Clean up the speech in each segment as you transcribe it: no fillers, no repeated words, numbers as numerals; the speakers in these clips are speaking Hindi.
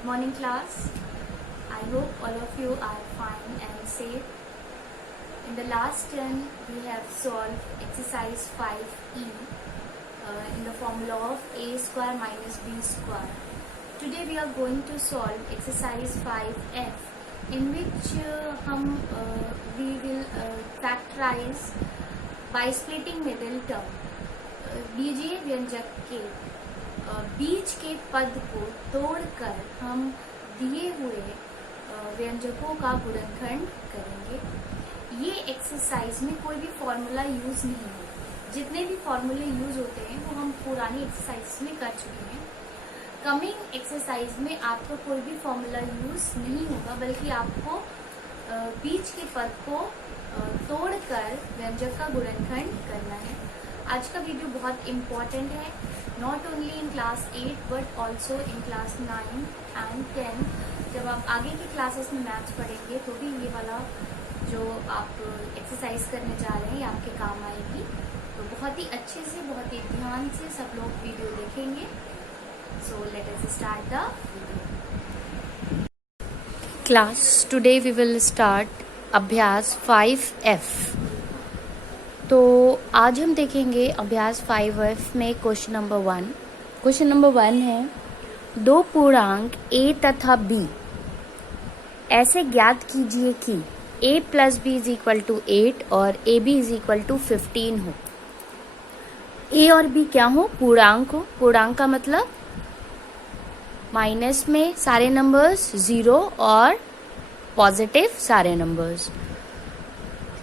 Good morning, class. I hope all of you are fine and safe. In the last turn, we have solved exercise 5e in the formula of a square minus b square. Today we are going to solve exercise 5f, in which we will factorize by splitting middle term. बीजीय व्यंजक के बीच के पद को तोड़कर हम दिए हुए व्यंजकों का गुणनखंड करेंगे। ये एक्सरसाइज में कोई भी फॉर्मूला यूज नहीं है। जितने भी फॉर्मूले यूज होते हैं वो हम पुरानी एक्सरसाइज में कर चुके हैं। कमिंग एक्सरसाइज में आपको कोई भी फॉर्मूला यूज नहीं होगा, बल्कि आपको बीच के पद को तोड़कर व्यंजक का गुणनखंड करना है। आज का वीडियो बहुत इम्पॉर्टेंट है, not only in class 8 but also in class 9 and 10। जब आप आगे की क्लासेस में मैथ्स पढ़ेंगे तो भी ये वाला जो आप एक्सरसाइज करने जा रहे हैं ये आपके काम आएगी। तो बहुत ही अच्छे से, बहुत ही ध्यान से सब लोग वीडियो देखेंगे। So let us start the class. Today we will start अभ्यास 5f। तो आज हम देखेंगे अभ्यास 5f में क्वेश्चन नंबर 1। क्वेश्चन नंबर 1 है, दो पूर्णांक a तथा b ऐसे ज्ञात कीजिए कि a plus B is equal to 8 और ab इज इक्वल टू 15 हो। a और b क्या हो? पूर्णांक हो। पूर्णांक का मतलब माइनस में सारे नंबर्स, जीरो और पॉजिटिव सारे नंबर्स,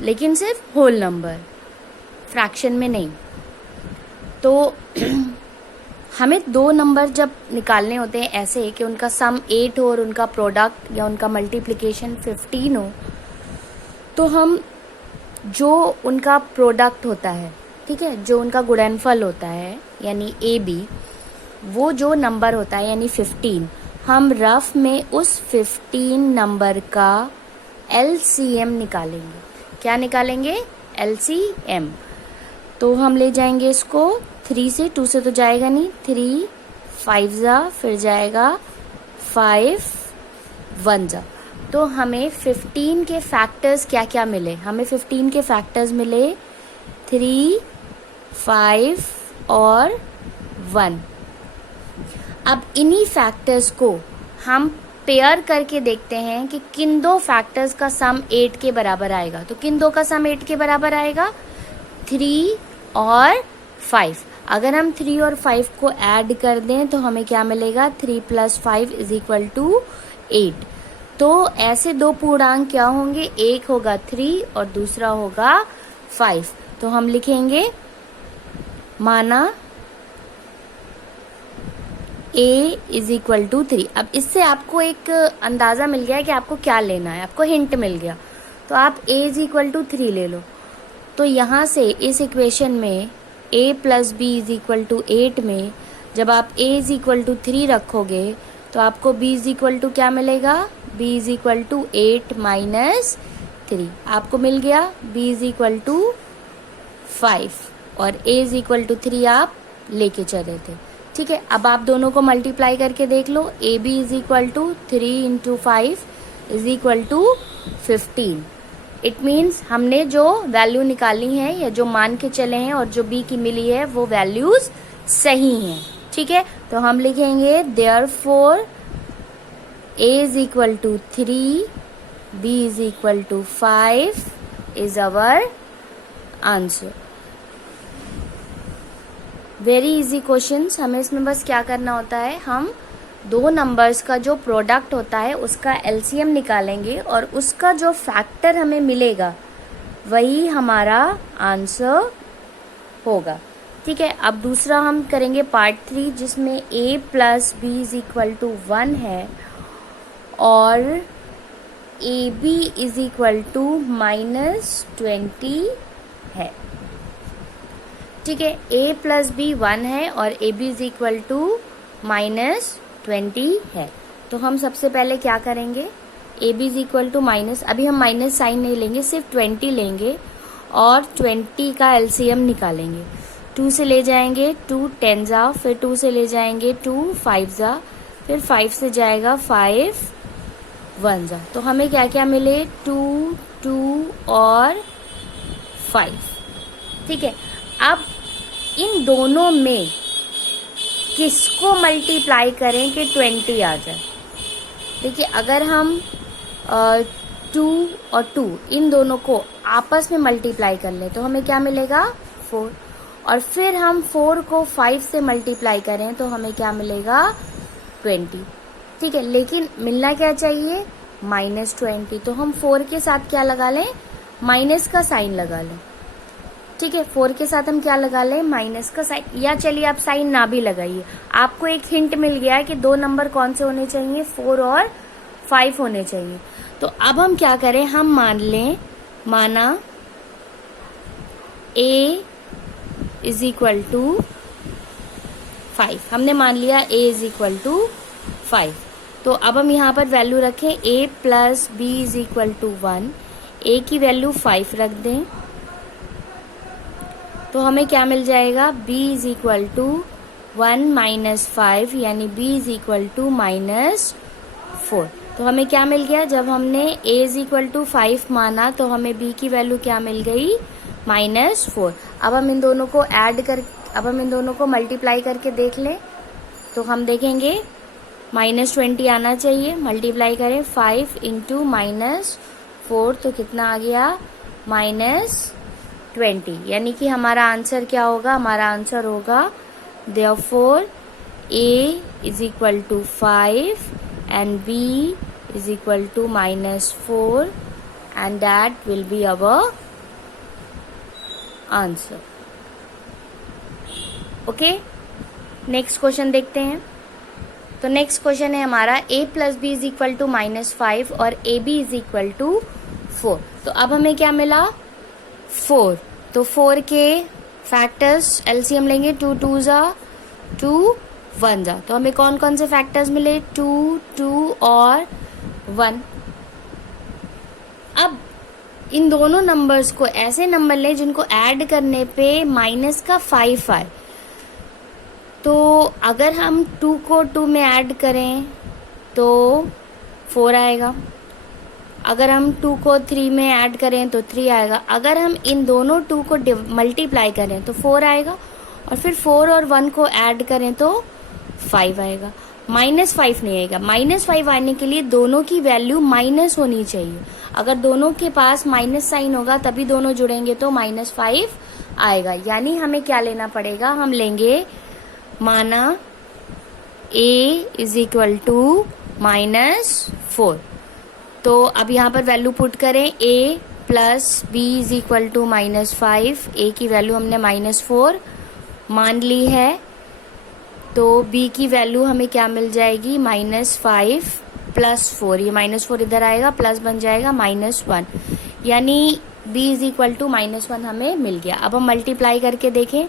लेकिन सिर्फ होल नंबर, फ्रैक्शन में नहीं। तो हमें दो नंबर जब निकालने होते हैं ऐसे कि उनका सम 8 हो और उनका प्रोडक्ट या उनका मल्टीप्लिकेशन 15 हो, तो हम जो उनका प्रोडक्ट होता है, ठीक है, जो उनका गुणनफल होता है यानी ए बी, वो जो नंबर होता है यानी 15, हम रफ में उस 15 नंबर का एलसीएम निकालेंगे। क्या निकालेंगे? एलसीएम। तो हम ले जाएंगे इसको 3 से, 2 से तो जाएगा नहीं, 3 5 जा, फिर जाएगा 5 1 जा। तो हमें 15 के फैक्टर्स क्या क्या मिले? हमें 15 के फैक्टर्स मिले 3 5 और 1। अब इन्हीं फैक्टर्स को हम पेयर करके देखते हैं कि किन दो फैक्टर्स का सम 8 के बराबर आएगा। तो किन दो का सम 8 के बराबर आएगा? 3 और 5। अगर हम 3 और 5 को ऐड कर दें तो हमें क्या मिलेगा? 3 + 5 इज इक्वल टू 8। तो ऐसे दो पूर्णांक क्या होंगे? एक होगा 3 और दूसरा होगा 5। तो हम लिखेंगे, माना a इज इक्वल टू 3। अब इससे आपको एक अंदाज़ा मिल गया है कि आपको क्या लेना है, आपको हिंट मिल गया। तो आप a इज इक्वल टू 3 ले लो। तो यहाँ से इस इक्वेशन में a plus B is equal to 8 में जब आप a इज इक्वल टू 3 रखोगे तो आपको b इज इक्वल टू क्या मिलेगा? b is equal to 8 minus 3। आपको मिल गया b इज इक्वल टू 5 और a इज इक्वल टू 3 आप लेके चले थे। ठीक है, अब आप दोनों को मल्टीप्लाई करके देख लो। A B is equal to 3 into 5 is equal to 15। It means हमने जो वैल्यू निकाली है या जो मान के चले हैं और जो बी की मिली है वो वैल्यूज सही हैं। ठीक है, तो हम लिखेंगे therefore A is equal to 3, B is equal to 5 is our answer. Very easy questions. हमें इसमें बस क्या करना होता है, हम दो नंबर्स का जो प्रोडक्ट होता है उसका एलसीएम निकालेंगे और उसका जो फैक्टर हमें मिलेगा वही हमारा आंसर होगा। ठीक है, अब दूसरा हम करेंगे पार्ट 3, जिसमें a plus B is equal to 1 है और A B is equal to -20 है। ठीक है, a प्लस बी 1 है और A B is equal to -20 है। तो हम सबसे पहले क्या करेंगे, A B is equal to minus, अभी हम माइनस साइन नहीं लेंगे, सिर्फ 20 लेंगे और 20 का एलसीएम निकालेंगे। 2 से ले जाएंगे 2 10 जा, फिर 2 से ले जाएंगे 2 5 जा, फिर 5 से जाएगा 5 1 जा, तो हमें क्या क्या मिले 2 2 और 5। ठीक है, अब इन दोनों में किसको मल्टीप्लाई करें कि 20 आ जाए। देखिए अगर हम 2 और 2 इन दोनों को आपस में मल्टीप्लाई कर लें तो हमें क्या मिलेगा 4, और फिर हम 4 को 5 से मल्टीप्लाई करें तो हमें क्या मिलेगा 20। ठीक है, लेकिन मिलना क्या चाहिए -20, तो हम 4 के साथ क्या लगा लें, माइनस का साइन लगा लें। ठीक है, 4 के साथ हम क्या लगा लें, माइनस का साइन, या चलिए आप साइन ना भी लगाइए, आपको एक हिंट मिल गया है कि दो नंबर कौन से होने चाहिए, 4 और 5 होने चाहिए। तो अब हम क्या करें, हम मान लें, माना a इज इक्वल टू 5, हमने मान लिया a इज इक्वल टू 5। तो अब हम यहाँ पर वैल्यू रखें a plus b is equal to 1, a की वैल्यू 5 रख दें, तो हमें क्या मिल जाएगा, b is equal to 1 minus 5, यानी b इज इक्वल टू -4। तो हमें क्या मिल गया, जब हमने a इज इक्वल टू 5 माना तो हमें b की वैल्यू क्या मिल गई, -4। अब हम इन दोनों को मल्टीप्लाई करके देख लें तो हम देखेंगे -20 आना चाहिए। मल्टीप्लाई करें 5 इंटू -4 तो कितना आ गया, -20, यानी कि हमारा आंसर क्या होगा, हमारा आंसर होगा therefore a is equal to 5 and b is equal to -4 and that will be our answer. Okay, next question देखते हैं। तो नेक्स्ट क्वेश्चन है हमारा a plus B is equal to -5 और A B is equal to 4। तो अब हमें क्या मिला 4, तो 4 के फैक्टर्स एलसीएम लेंगे, 2 2 जा 2 1 जा, तो हमें कौन कौन से फैक्टर्स मिले 2 2 और 1। अब इन दोनों नंबर्स को ऐसे नंबर लें जिनको ऐड करने पे माइनस का 5 आए। तो अगर हम 2 को 2 में ऐड करें तो 4 आएगा, अगर हम 2 को 3 में ऐड करें तो 3 आएगा, अगर हम इन दोनों 2 को मल्टीप्लाई करें तो 4 आएगा, और फिर 4 और 1 को ऐड करें तो 5 आएगा। -5 नहीं आएगा, -5 आने के लिए दोनों की वैल्यू माइनस होनी चाहिए। अगर दोनों के पास माइनस साइन होगा तभी दोनों जुड़ेंगे तो -5 आएगा। यानी हमें क्या लेना पड़ेगा, हम लेंगे माना a इज इक्वल टू -4। तो अब यहाँ पर वैल्यू पुट करें, a plus B is equal to -5, a की वैल्यू हमने -4 मान ली है, तो b की वैल्यू हमें क्या मिल जाएगी, -5 प्लस 4, ये -4 इधर आएगा, प्लस बन जाएगा -1, यानी b इज इक्वल टू -1 हमें मिल गया। अब हम मल्टीप्लाई करके देखें,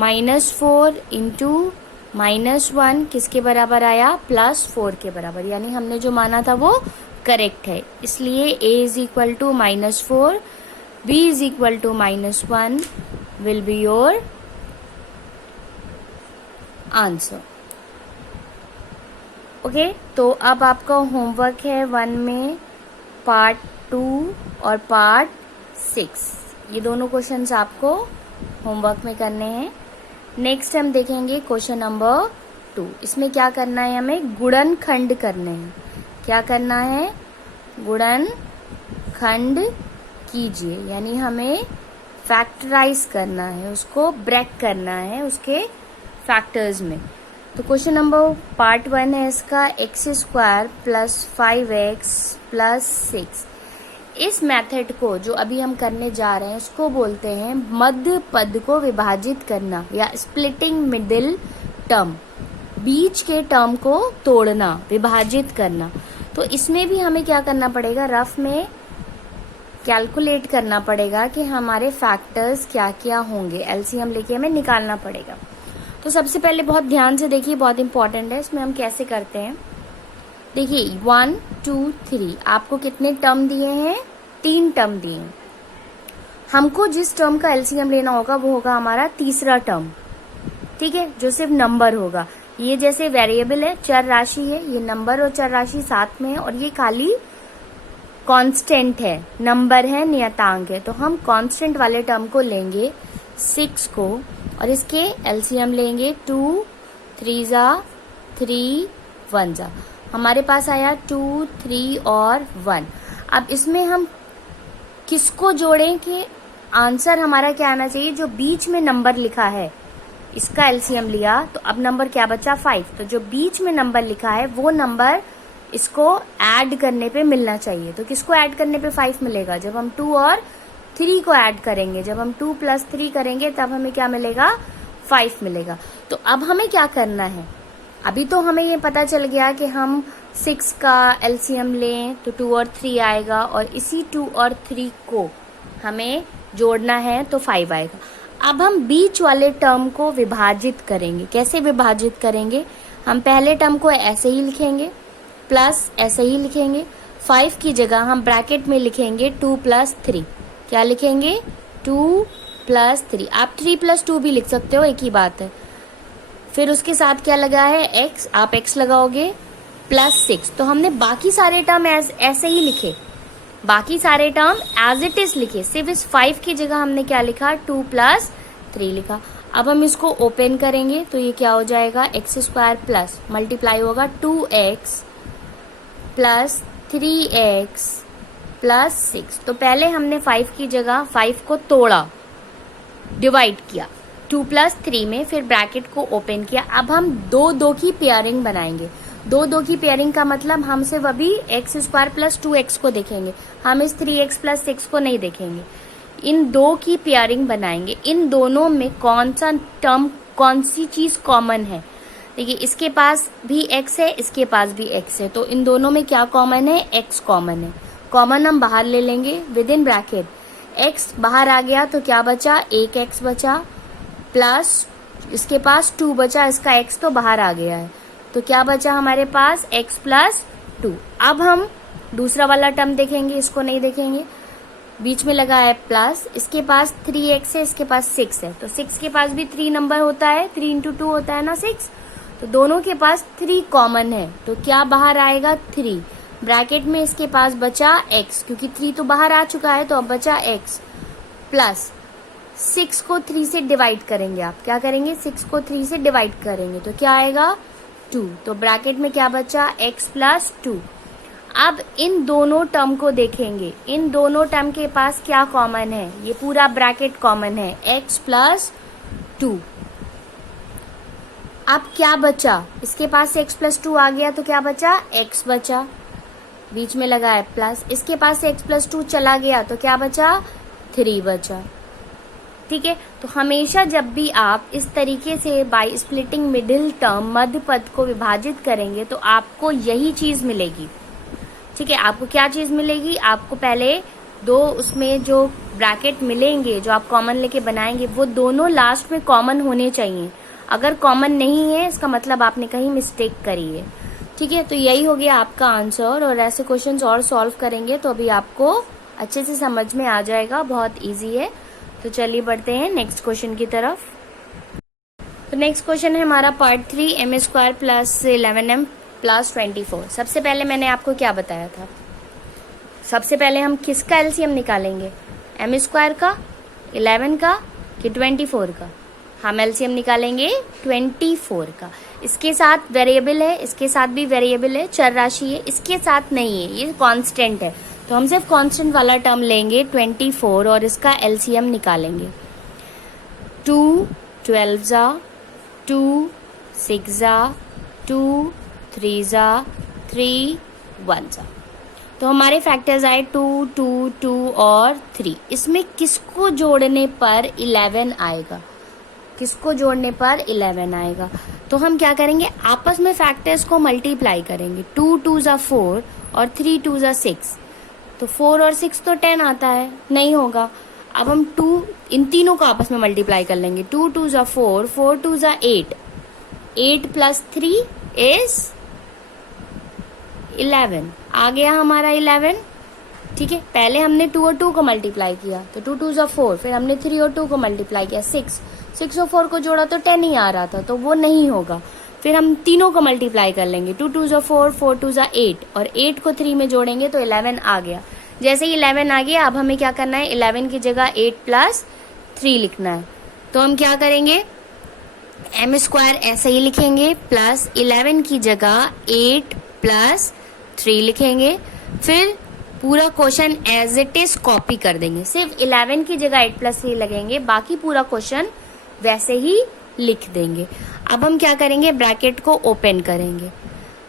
-4 इंटू -1 किसके बराबर आया, +4 के बराबर, यानी हमने जो माना था वो करेक्ट है। इसलिए a is equal to -4, b is equal to -1 will be your answer. Okay, तो अब आपका होमवर्क है 1 में पार्ट 2 और पार्ट 6, ये दोनों क्वेश्चंस आपको होमवर्क में करने हैं। नेक्स्ट हम देखेंगे क्वेश्चन नंबर 2। इसमें क्या करना है, हमें गुणनखंड करने हैं। क्या करना है, गुणनखंड कीजिए, यानी हमें फैक्टराइज करना है, उसको ब्रेक करना है उसके फैक्टर्स में। तो क्वेश्चन नंबर पार्ट 1 है इसका, x² प्लस 5x प्लस 6। इस मेथड को जो अभी हम करने जा रहे हैं इसको बोलते हैं मध्य पद को विभाजित करना या स्प्लिटिंग मिडिल टर्म, बीच के टर्म को तोड़ना, विभाजित करना। तो इसमें भी हमें क्या करना पड़ेगा, रफ में कैलकुलेट करना पड़ेगा कि हमारे फैक्टर्स क्या क्या होंगे, एलसीएम लेके हमें निकालना पड़ेगा। तो सबसे पहले बहुत ध्यान से देखिए, बहुत इंपॉर्टेंट है, इसमें हम कैसे करते हैं। देखिए 1 2 3 आपको कितने टर्म दिए हैं, 3 टर्म दिए हैं। हमको जिस टर्म का एलसीएम लेना होगा वो होगा हमारा तीसरा टर्म, ठीक है, जो सिर्फ नंबर होगा। ये जैसे वेरिएबल है, चर राशि है, ये नंबर और चर राशि साथ में है, और ये खाली कांस्टेंट है, नंबर है, नियतांक है। तो हम कांस्टेंट वाले टर्म को लेंगे 6 को, और इसके एलसीएम लेंगे 2 3 जा 3 1 जा। हमारे पास आया 2 3 और 1। अब इसमें हम किसको जोड़ें कि आंसर हमारा क्या आना चाहिए? जो बीच में नंबर लिखा है, इसका एलसीएम लिया तो अब नंबर क्या बचा? 5। तो जो बीच में नंबर लिखा है वो नंबर इसको ऐड करने पे मिलना चाहिए। तो किसको ऐड करने पे 5 मिलेगा? जब हम 2 और 3 को ऐड करेंगे, जब हम 2 + 3 करेंगे तब हमें क्या मिलेगा? 5 मिलेगा। तो अब हमें क्या करना है? अभी तो हमें ये पता चल गया कि हम 6 का एलसीएम लें तो 2 और 3 आएगा, और इसी 2 और 3 को हमें जोड़ना है तो 5 आएगा। अब हम बीच वाले टर्म को विभाजित करेंगे। कैसे विभाजित करेंगे? हम पहले टर्म को ऐसे ही लिखेंगे, प्लस ऐसे ही लिखेंगे। 5 की जगह हम ब्रैकेट में लिखेंगे 2 + 3। क्या लिखेंगे? 2 + 3। आप 3 + 2 भी लिख सकते हो, एक ही बात है। फिर उसके साथ क्या लगा है? x, आप x लगाओगे, +6। तो हमने बाकी सारे टर्म ऐसे ही लिखे, बाकी सारे टर्म एज इट इज लिखे, सिर्फ इस 5 की जगह हमने क्या लिखा? 2 + 3 लिखा। अब हम इसको ओपन करेंगे तो ये क्या हो जाएगा? x² प्लस मल्टीप्लाई होगा 2x + 3x + 6। तो पहले हमने 5 की जगह 5 को तोड़ा, डिवाइड किया 2 + 3 में, फिर ब्रैकेट को ओपन किया। अब हम 2 की पेयरिंग बनाएंगे। 2 की पेयरिंग का मतलब हम सिर्फ अभी x² + 2x को देखेंगे, हम इस 3x + 6 को नहीं देखेंगे। इन 2 की पेयरिंग बनाएंगे। इन दोनों में कौन सा टर्म, कौन सी चीज कॉमन है? देखिए, इसके पास भी x है, इसके पास भी x है, तो इन दोनों में क्या कॉमन है? x कॉमन है। कॉमन हम बाहर ले लेंगे विद इन ब्रैकेट। x बाहर आ गया तो क्या बचा? 1x बचा, प्लस इसके पास 2 बचा, इसका x तो बाहर आ गया है, तो क्या बचा हमारे पास? x + 2। अब हम दूसरा वाला टर्म देखेंगे, इसको नहीं देखेंगे। बीच में लगा है प्लस, इसके पास 3x है, इसके पास 6 है, तो 6 के पास भी 3 नंबर होता है, 3 × 2 होता है ना 6, तो दोनों के पास 3 कॉमन है, तो क्या बाहर आएगा? 3। ब्रैकेट में इसके पास बचा x, क्योंकि 3 तो बाहर आ चुका है, तो अब बचा x, प्लस 6 को 3 से डिवाइड करेंगे। आप क्या करेंगे? 6 को 3 से डिवाइड करेंगे तो क्या आएगा? 2। तो ब्रैकेट में क्या बचा? x + 2। अब इन दोनों टर्म को देखेंगे, इन दोनों टर्म के पास क्या कॉमन है? ये पूरा ब्रैकेट कॉमन है, x + 2। अब क्या बचा? इसके पास x + 2 आ गया तो क्या बचा? x बचा, बीच में लगा है प्लस, इसके पास से x + 2 चला गया तो क्या बचा? 3 बचा। ठीक है, तो हमेशा जब भी आप इस तरीके से बाय स्प्लिटिंग मिडिल टर्म, मध्य पद को विभाजित करेंगे तो आपको यही चीज मिलेगी। ठीक है, आपको क्या चीज मिलेगी? आपको पहले 2 उसमें जो ब्रैकेट मिलेंगे, जो आप कॉमन लेके बनाएंगे, वो दोनों लास्ट में कॉमन होने चाहिए। अगर कॉमन नहीं है, इसका मतलब आपने कहीं मिस्टेक करी है। ठीक है, तो यही हो गया आपका आंसर, और ऐसे क्वेश्चंस और सॉल्व करेंगे तो अभी आपको अच्छे से समझ में आ जाएगा, बहुत इजी है। तो चलिए बढ़ते हैं नेक्स्ट क्वेश्चन की तरफ। तो नेक्स्ट क्वेश्चन है हमारा पार्ट 3, m² + 11m + 24। सबसे पहले मैंने आपको क्या बताया था? सबसे पहले हम किसका एलसीएम निकालेंगे? m² का, 11 का कि 24 का? हम एलसीएम निकालेंगे 24 का। इसके साथ वेरिएबल है, इसके साथ भी वेरिएबल है, चर राशि है, इसके साथ नहीं है, ये कांस्टेंट है, तो हम सिर्फ कांस्टेंट वाला टर्म लेंगे 24 और इसका एलसीएम निकालेंगे। 2 12 जा, 2 6 जा, 2 3 जा, 3 1 जा। तो हमारे फैक्टर्स आए 2 2 2 और 3। इसमें किसको जोड़ने पर 11 आएगा? किसको जोड़ने पर 11 आएगा? तो हम क्या करेंगे? आपस में फैक्टर्स को मल्टीप्लाई करेंगे। 2 2 जा 4 और 3 2 जा 6, तो 4 और 6 तो 10 आता है, नहीं होगा। अब हम 2 इन तीनों को आपस में मल्टीप्लाई कर लेंगे। 2 2 जा 4, 4 2 जा 8, 8 + 3 इज 11, आ गया हमारा 11। ठीक है, पहले हमने 2 और 2 को मल्टीप्लाई किया तो 2 2 जा 4, फिर हमने 3 और 2 को मल्टीप्लाई किया 6, 6 और 4 को जोड़ा तो 10 ही आ रहा था, तो वो नहीं होगा। फिर हम तीनों को मल्टीप्लाई कर लेंगे, 2 2 4, 4 2 8, और 8 को 3 में जोड़ेंगे तो 11 आ गया। जैसे ही 11 आ गया, अब हमें क्या करना है, 11 की जगह 8 प्लस 3 लिखना है। तो हम क्या करेंगे, एम स्क्वायर ऐसे ही लिखेंगे, प्लस 11 की जगह 8 प्लस 3 लिखेंगे। फिर पूरा question as it is copy कर देंगे, सिर्फ 11 की जगह 8 प्लस 3 लगेंगे, बाकी पूरा क्वेश्चन वैसे ही लिख देंगे। अब हम क्या करेंगे, ब्रैकेट को ओपन करेंगे।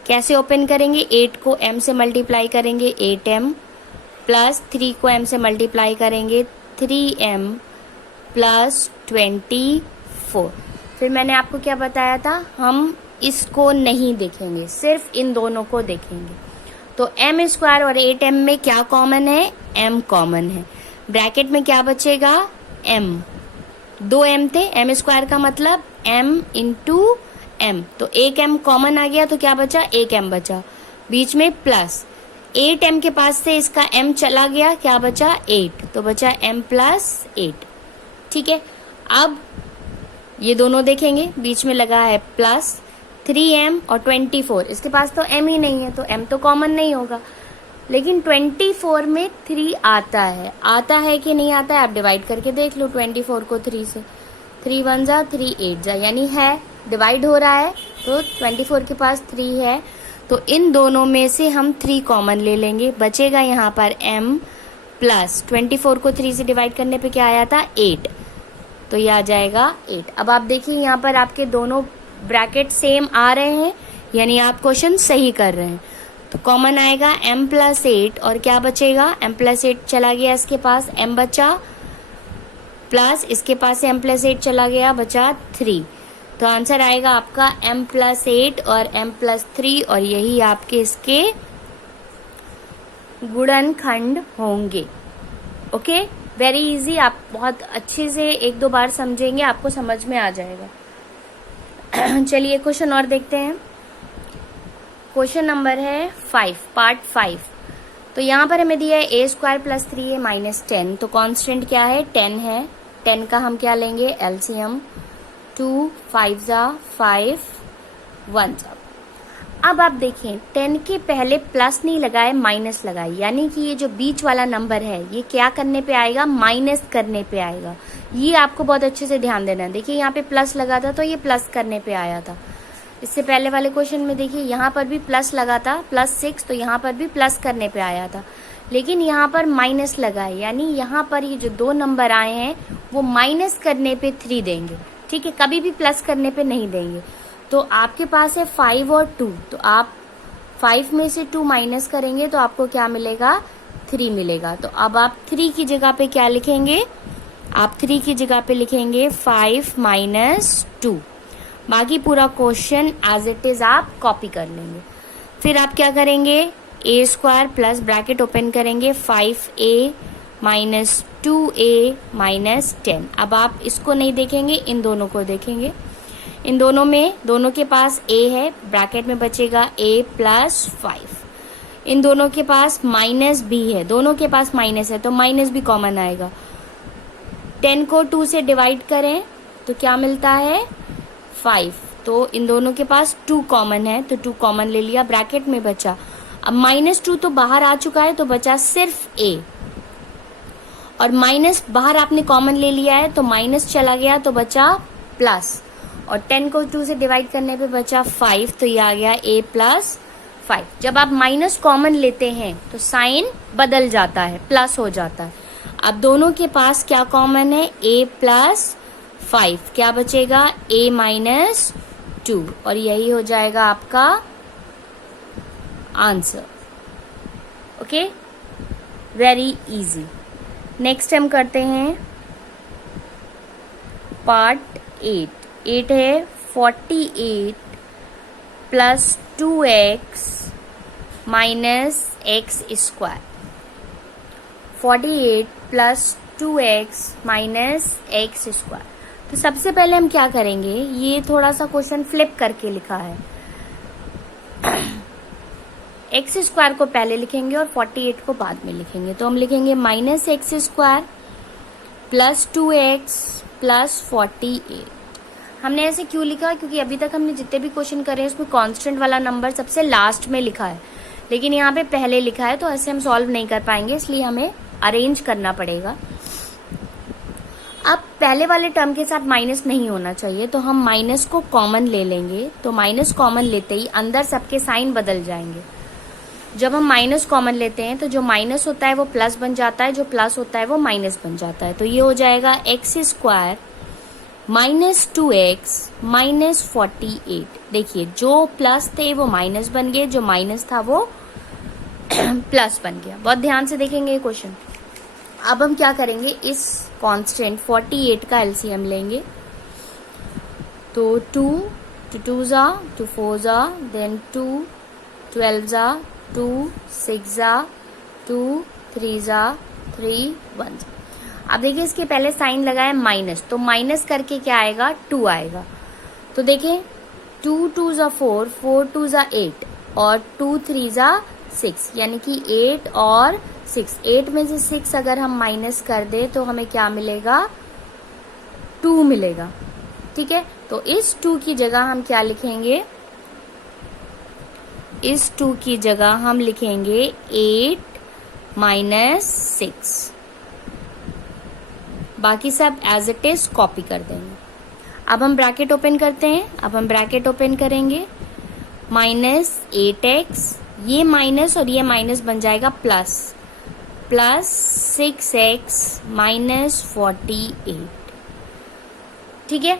कैसे ओपन करेंगे, 8 को m से मल्टीप्लाई करेंगे 8m, प्लस 3 को m से मल्टीप्लाई करेंगे 3m प्लस 24। फिर मैंने आपको क्या बताया था, हम इसको नहीं देखेंगे, सिर्फ इन दोनों को देखेंगे। तो m स्क्वायर और 8m में क्या कॉमन है, m कॉमन है। ब्रैकेट में क्या बचेगा, m, 2m थे, m स्क्वायर का मतलब m इंटू m, तो एक m कॉमन आ गया तो क्या बचा, एक m बचा, बीच में प्लस 8m के पास से इसका m चला गया, क्या बचा 8, तो बचा m प्लस 8। ठीक है, अब ये दोनों देखेंगे, बीच में लगा है प्लस 3m और 24, इसके पास तो m ही नहीं है तो m तो कॉमन नहीं होगा, लेकिन 24 में 3 आता है कि नहीं आता है, आप डिवाइड करके देख लो 24 को 3 से, 3 1 जा 3 8 जा, यानी है, डिवाइड हो रहा है तो 24 के पास 3 है, तो इन दोनों में से हम 3 कॉमन ले लेंगे, बचेगा यहाँ पर m प्लस 24 को 3 से डिवाइड करने पे क्या आया था 8, तो ये आ जाएगा 8। अब आप देखिए यहाँ पर आपके दोनों ब्रैकेट सेम आ रहे हैं, यानी आप क्वेश्चन सही कर रहे हैं। तो कॉमन आएगा m प्लस 8, और क्या बचेगा, m प्लस 8 चला गया इसके पास, m बचा, प्लस इसके पास से m प्लस 8 चला गया, बचा 3। तो आंसर आएगा आपका m प्लस 8 और m प्लस 3, और यही आपके इसके गुणनखंड होंगे। ओके, वेरी इजी, आप बहुत अच्छे से 1-2 बार समझेंगे, आपको समझ में आ जाएगा। चलिए क्वेश्चन और देखते हैं। क्वेश्चन नंबर है 5, पार्ट 5। तो यहाँ पर हमें दिया है a square plus 3a minus 10, तो कांस्टेंट क्या है, 10 है। 10 का हम क्या लेंगे, एलसीएम, 2 5 जा 5 1 जा। अब आप देखें, 10 के पहले प्लस नहीं लगाए, माइनस लगाए, यानी कि ये जो बीच वाला नंबर है ये क्या करने पे आएगा, माइनस करने पे आएगा। ये आपको बहुत अच्छे से ध्यान देना है। देखिए यहाँ पे प्लस लगा था तो ये प्लस करने पे आया था। इससे पहले वाले क्वेश्चन में देखिए यहाँ पर भी प्लस लगा था, +6, तो यहाँ पर भी प्लस करने पे आया था, लेकिन यहाँ पर माइनस लगा है, यानी यहाँ पर ये जो 2 नंबर आए हैं वो माइनस करने पे 3 देंगे। ठीक है, कभी भी प्लस करने पे नहीं देंगे। तो आपके पास है 5 और 2, तो आप 5 में से 2 माइनस करेंगे तो आपको क्या मिलेगा, 3 मिलेगा। तो अब आप 3 की जगह पे क्या लिखेंगे, आप 3 की जगह पे लिखेंगे 5 माइनस 2। बाकी पूरा क्वेश्चन एज इट इज आप कॉपी कर लेंगे। फिर आप क्या करेंगे, a square plus bracket open करेंगे 5a माइनस 2a माइनस 10। अब आप इसको नहीं देखेंगे, इन दोनों को देखेंगे। इन दोनों में, दोनों के पास a है, ब्रैकेट में बचेगा a प्लस 5। इन दोनों के पास माइनस b है, दोनों के पास माइनस है तो माइनस भी कॉमन आएगा। 10 को 2 से डिवाइड करें तो क्या मिलता है, 5। तो इन दोनों के पास 2 कॉमन है तो 2 कॉमन ले लिया, ब्रैकेट में बचा। अब -2 तो बाहर आ चुका है तो बचा सिर्फ a, और माइनस बाहर आपने कॉमन ले लिया है तो माइनस चला गया तो बचा प्लस, और 10 को 2 से डिवाइड करने पे बचा 5, तो ये आ गया a प्लस 5। जब आप माइनस कॉमन लेते हैं तो साइन बदल जाता है, प्लस हो जाता है। अब दोनों के पास क्या कॉमन है, a प्लस 5, क्या बचेगा, a माइनस 2, और यही हो जाएगा आपका answer. Okay, very easy. Next हम करते हैं पार्ट 8। 8 है 48 plus 2x minus x square. 48 plus 2x minus x square. तो सबसे पहले हम क्या करेंगे, ये थोड़ा सा क्वेश्चन फ्लिप करके लिखा है। x स्क्वायर को पहले लिखेंगे और 48 को बाद में लिखेंगे। तो हम लिखेंगे minus x square plus 2x plus 48। हमने ऐसे क्यों लिखा, क्योंकि अभी तक हमने जितने भी क्वेश्चन करे हैं उसमें कांस्टेंट वाला नंबर सबसे लास्ट में लिखा है, लेकिन यहाँ पे पहले लिखा है, तो ऐसे हम सॉल्व नहीं कर पाएंगे, इसलिए हमें अरेंज करना पड़ेगा। अब पहले वाले टर्म के साथ माइनस नहीं होना चाहिए, तो हम माइनस को कॉमन ले लेंगे। तो माइनस कॉमन लेते ही अंदर सबके साइन बदल जाएंगे। जब हम माइनस कॉमन लेते हैं तो जो माइनस होता है वो प्लस बन जाता है, जो प्लस होता है वो माइनस बन जाता है। तो ये हो जाएगा x square minus 2x minus 48। देखिए जो प्लस थे वो माइनस बन गए, जो माइनस था वो प्लस बन गया। बहुत ध्यान से देखेंगे ये क्वेश्चन। अब हम क्या करेंगे, इस कांस्टेंट 48 का एलसीएम लेंगे। तो 2 2 जा 2 4 जा, देन 2 12 जा 2 6 जा 2 3 जा 3 1 जा। अब देखिए इसके पहले साइन लगा है माइनस, तो माइनस करके क्या आएगा, 2 आएगा। तो देखिए 2 2 जा 4 4 2 जा 8 और 2 3 जा 6, यानी कि 8 और 6। 8 में से 6 अगर हम माइनस कर दे तो हमें क्या मिलेगा, 2 मिलेगा। ठीक है, तो इस 2 की जगह हम क्या लिखेंगे, इस 2 की जगह हम लिखेंगे 8 माइनस 6। बाकी सब एज इट इज कॉपी कर देंगे। अब हम ब्रैकेट ओपन करते हैं। अब हम ब्रैकेट ओपन करेंगे, माइनस 8x, ये माइनस और ये माइनस बन जाएगा प्लस, प्लस 6x माइनस 48। ठीक है,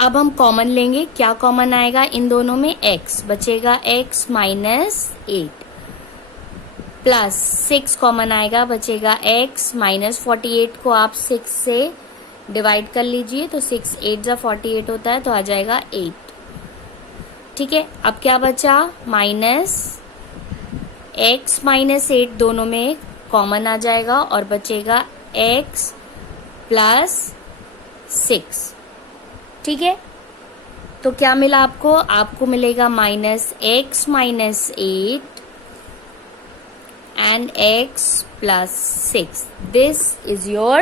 अब हम कॉमन लेंगे। क्या कॉमन आएगा इन दोनों में, x बचेगा, x माइनस 8 प्लस 6 कॉमन आएगा, बचेगा x माइनस 48 को आप 6 से डिवाइड कर लीजिए, तो 6 8 जा 48 होता है, तो आ जाएगा 8। ठीक है, अब क्या बचा, माइनस x माइनस 8 दोनों में कॉमन आ जाएगा और बचेगा x प्लस 6। ठीक है, तो क्या मिला आपको, आपको मिलेगा minus x minus 8 and x plus 6. This is your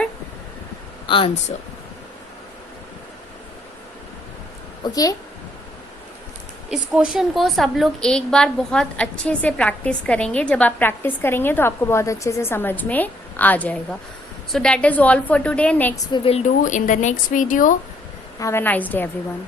answer. Okay? इस क्वेश्चन को सब लोग एक बार बहुत अच्छे से प्रैक्टिस करेंगे। जब आप प्रैक्टिस करेंगे तो आपको बहुत अच्छे से समझ में आ जाएगा। So that is all for today. Next we will do in the next video. Have a nice day everyone.